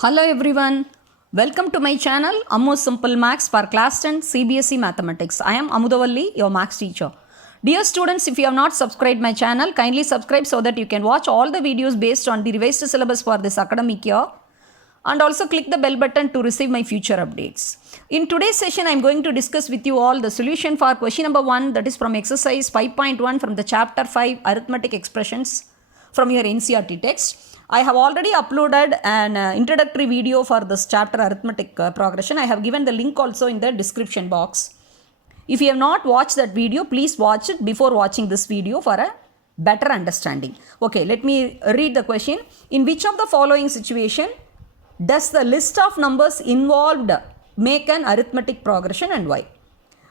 Hello everyone, welcome to my channel Ammu Simple Maths for Class 10 CBSE Mathematics. I am Amudavalli, your Maths teacher. Dear students, if you have not subscribed my channel, kindly subscribe so that you can watch all the videos based on the revised syllabus for this academic year, and also click the bell button to receive my future updates. In today's session, I am going to discuss with you all the solution for question number 1, that is from exercise 5.1 from the chapter 5 arithmetic expressions from your NCERT text. I have already uploaded an introductory video for this chapter arithmetic progression. I have given the link also in the description box. If you have not watched that video, please watch it before watching this video for a better understanding. Okay, let me read the question. In which of the following situation does the list of numbers involved make an arithmetic progression and why?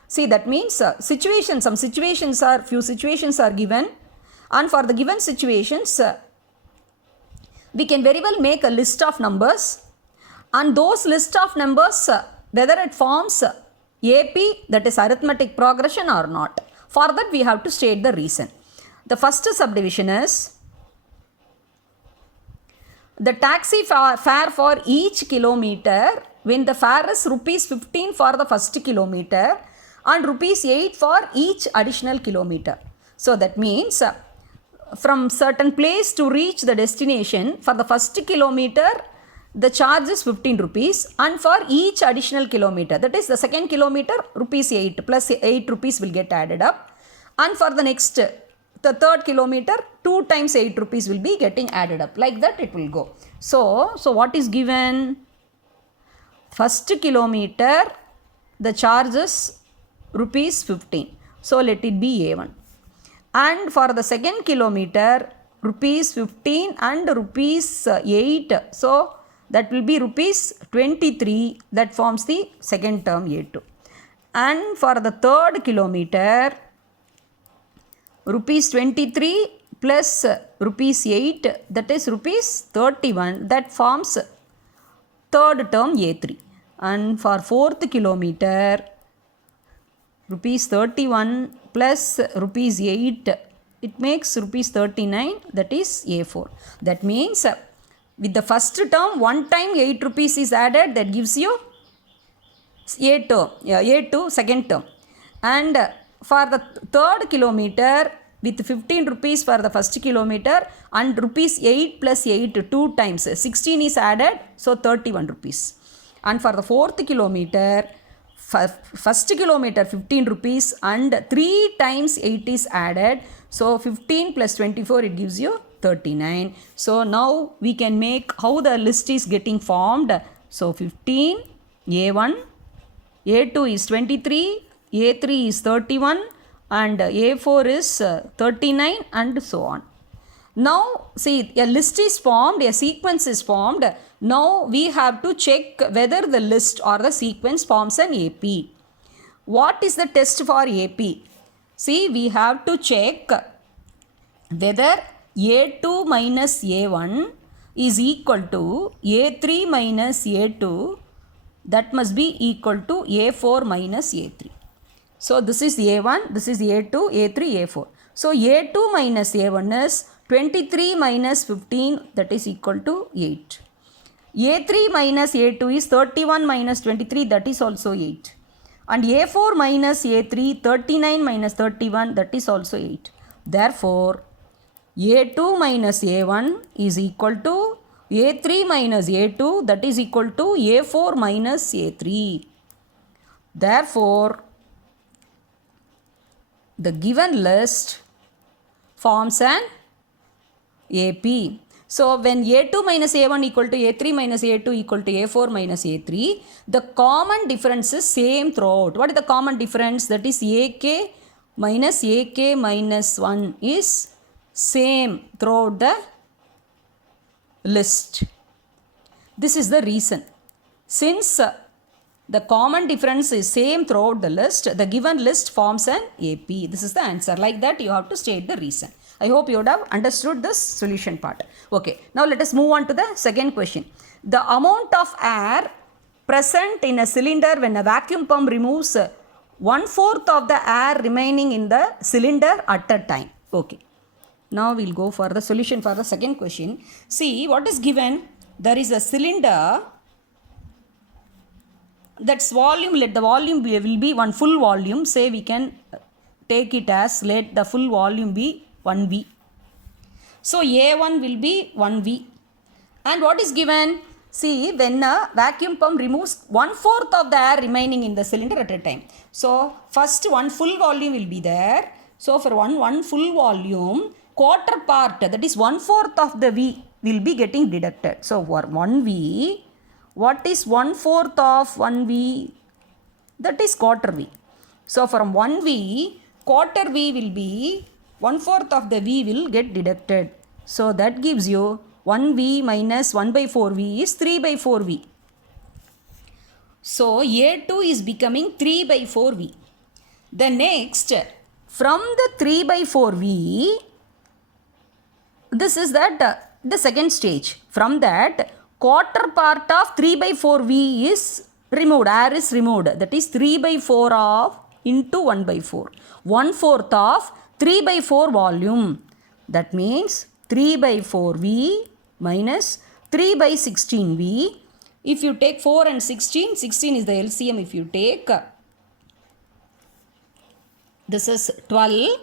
See, that means few situations are given, and for the given situations, we can very well make a list of numbers, and those list of numbers, whether it forms AP, that is arithmetic progression or not. For that we have to state the reason. The first subdivision is the taxi fare for each kilometer when the fare is rupees 15 for the first kilometer and rupees 8 for each additional kilometer. So that means from certain place to reach the destination, for the first kilometer the charge is 15 rupees, and for each additional kilometer, that is the second kilometer, rupees 8 plus 8 rupees will get added up, and for the third kilometer 2 times 8 rupees will be getting added up. Like that it will go. So what is given? First kilometer the charge is rupees 15, so let it be A1. And for the second kilometer, rupees 15 and rupees 8. So that will be rupees 23. That forms the second term A2. And for the third kilometer, rupees 23 plus rupees 8, that is rupees 31. That forms third term A3. And for fourth kilometer, rupees 31 plus rupees 8, it makes rupees 39, that is A4. That means with the first term, one time 8 rupees is added, that gives you A2, second term. And for the third kilometer, with 15 rupees for the first kilometer and rupees 8 plus 8, 2 times 16 is added, so 31 rupees. And for the fourth kilometer, first kilometer 15 rupees and 3 times 8 is added, so 15 plus 24 it gives you 39. So now we can make how the list is getting formed. So 15, A1, A2 is 23, A3 is 31 and A4 is 39 and so on. Now see, a list is formed, a sequence is formed. Now we have to check whether the list or the sequence forms an AP. What is the test for AP? See, we have to check whether A2 minus A1 is equal to A3 minus A2, that must be equal to A4 minus A3. So this is A1, this is A2, A3, A4. So A2 minus A1 is 23 minus 15, that is equal to 8. A3 minus A2 is 31 minus 23, that is also 8. And A4 minus A3, 39 minus 31, that is also 8. Therefore, A2 minus A1 is equal to A3 minus A2, that is equal to A4 minus A3. Therefore, the given list forms an AP. So when A2 minus A1 equal to A3 minus A2 equal to A4 minus A3, the common difference is same throughout. What is the common difference? That is AK minus 1 is same throughout the list. This is the reason. Since the common difference is same throughout the list, the given list forms an AP. This is the answer. Like that you have to state the reason. I hope you would have understood this solution part. Okay, now let us move on to the second question. The amount of air present in a cylinder when a vacuum pump removes 1/4 of the air remaining in the cylinder at a time. Okay, now we'll go for the solution for the second question. See what is given. there is a cylinder that's volume, let the volume will be one full volume, say we can take it as let the full volume be 1V. So A1 will be 1V. And what is given? See, when a vacuum pump removes 1/4 of the air remaining in the cylinder at a time. So first one full volume will be there. So for one full volume, quarter part, that is 1/4 of the V will be getting deducted. So for 1V, what is 1/4 of 1V? That is quarter V. So from 1V, quarter V will be 1/4 of the V will get deducted. So that gives you 1V minus 1/4V is 3/4V. So A2 is becoming 3/4V. The next, from the 3/4V, this is that the second stage. From that, quarter part of 3/4V is removed, air is removed. That is 3/4 of into 1/4. 1/4 of 3/4 volume. That means 3/4V minus 3/16V. If you take 4 and 16, 16 is the LCM. If you take, this is 12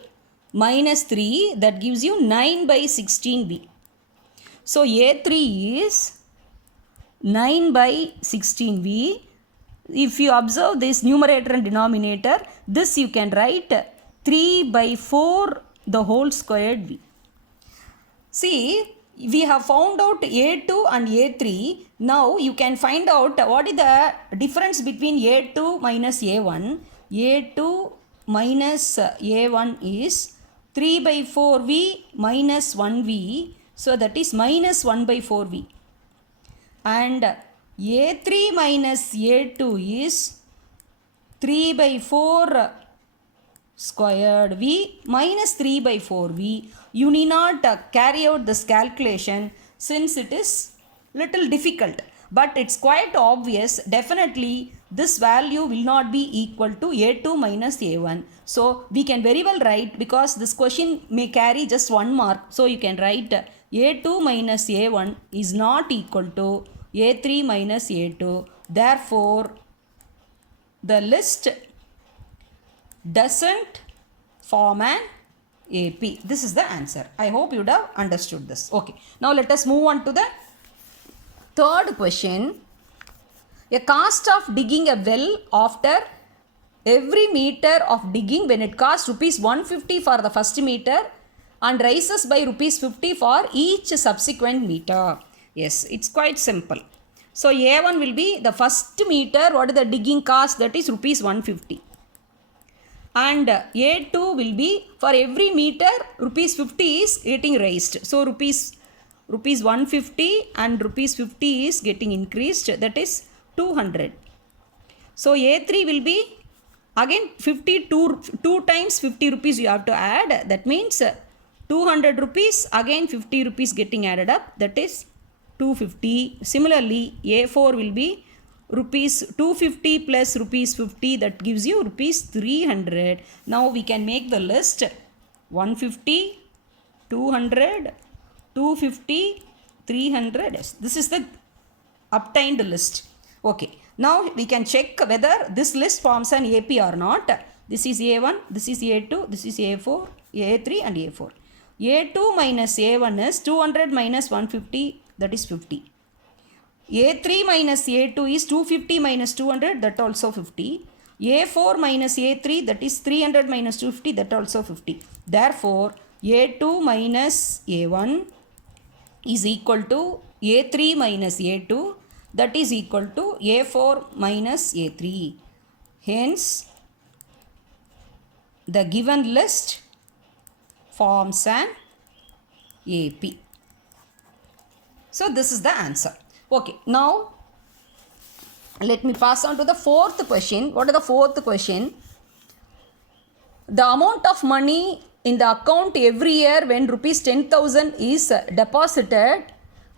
minus 3, that gives you 9/16V. So A3 is 9/16V. If you observe this numerator and denominator, this you can write 3/4 the whole squared V. See, we have found out A2 and A3. Now you can find out what is the difference between A2 minus A1. A2 minus A1 is 3/4V minus 1V. So that is minus 1/4V. And A3 minus A2 is 3/4 squared V minus 3/4V. You need not carry out this calculation since it is little difficult, but it's quite obvious. Definitely this value will not be equal to A2 minus A1. So we can very well write, because this question may carry just 1 mark, so you can write A2 minus A1 is not equal to A3 minus A2. Therefore the list doesn't form an AP. This is the answer. I hope you would have understood this. Okay. Now let us move on to the third question. A cost of digging a well after every meter of digging, when it costs rupees 150 for the first meter and rises by rupees 50 for each subsequent meter. Yes, it's quite simple. So A1 will be the first meter, what is the digging cost? That is rupees 150. And A2 will be for every meter rupees 50 is getting raised. So rupees 150 and rupees 50 is getting increased, that is 200. So A3 will be again 2 times 50 rupees you have to add. That means 200 rupees, again 50 rupees getting added up, that is 250. Similarly, A4 will be rupees 250 plus rupees 50, that gives you rupees 300. Now we can make the list 150, 200, 250, 300. This is the obtained list. Okay. Now we can check whether this list forms an AP or not. This is A1, this is A2, this is A4, A3 and A4. A2 minus A1 is 200 minus 150, that is 50. A3 minus A2 is 250 minus 200, that also 50. A4 minus A3, that is 300 minus 250, that also 50. Therefore, A2 minus A1 is equal to A3 minus A2, that is equal to A4 minus A3. Hence, the given list forms an AP. So this is the answer. Okay, now let me pass on to the fourth question. What is the fourth question? The amount of money in the account every year when rupees 10,000 is deposited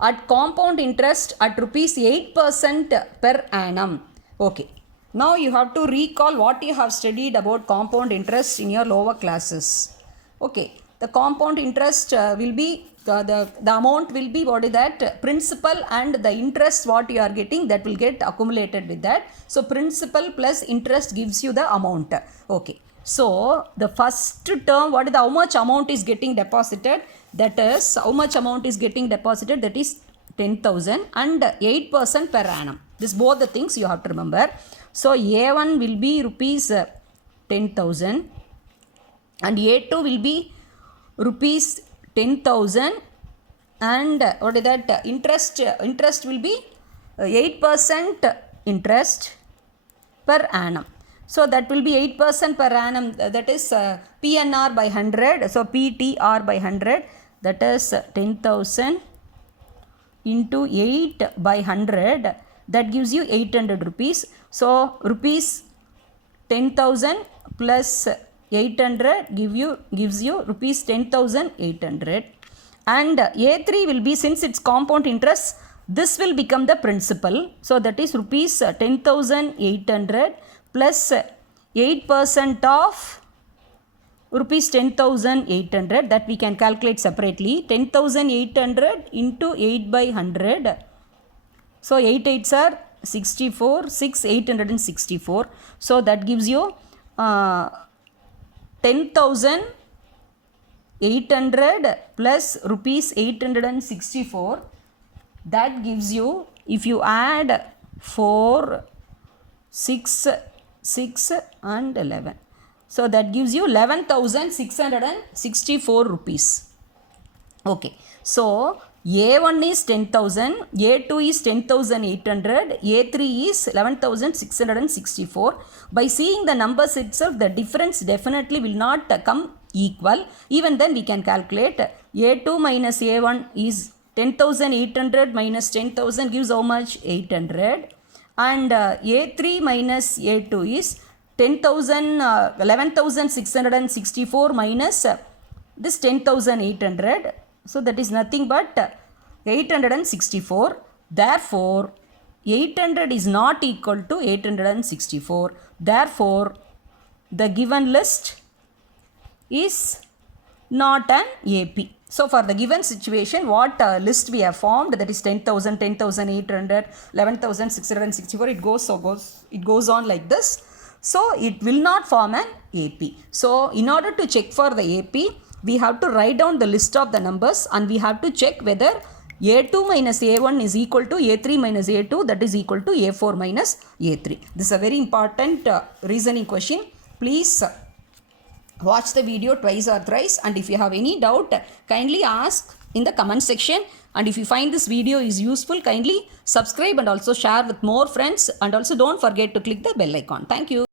at compound interest at rupees 8% per annum. Okay, now you have to recall what you have studied about compound interest in your lower classes. Okay, the compound interest will be the amount will be, what is that, principal and the interest what you are getting, that will get accumulated with that. So principal plus interest gives you the amount. Okay, so the first term, what is the, how much amount is getting deposited, that is how much amount is getting deposited, that is 10,000 and 8% per annum. This both the things you have to remember. So A1 will be rupees 10,000 and A2 will be rupees 10,000 and what is that, interest will be 8% interest per annum. So that will be 8% per annum, that is PNR by 100. So PTR by 100, that is 10,000 into 8 by 100, that gives you 800 rupees. So rupees 10,000 plus 800 gives you rupees 10,800. And A3 will be, since it's compound interest, this will become the principal. So that is rupees 10,800 plus 8% of rupees 10,800, that we can calculate separately. 10,800 into 8 by 100. So 8 8s are 64, 864. So that gives you 10,800 plus rupees 864. That gives you, if you add 4, 6, 6 and 11. So that gives you 11,664 rupees. Okay, so A1 is 10,000, A2 is 10,800, A3 is 11,664. By seeing the numbers itself, the difference definitely will not come equal. Even then we can calculate A2 minus A1 is 10,800 minus 10,000 gives how much? 800. And A3 minus A2 is 11,664 minus this 10,800. So that is nothing but 864. Therefore 800 is not equal to 864. Therefore the given list is not an AP. So for the given situation, what list we have formed, that is 10,000, 10,800, 11,664, it goes on like this. So it will not form an AP. So in order to check for the AP, we have to write down the list of the numbers and we have to check whether A2 minus A1 is equal to A3 minus A2, that is equal to A4 minus A3. This is a very important reasoning question. Please watch the video twice or thrice, and if you have any doubt, kindly ask in the comment section. And if you find this video is useful, kindly subscribe and also share with more friends, and also don't forget to click the bell icon. Thank you.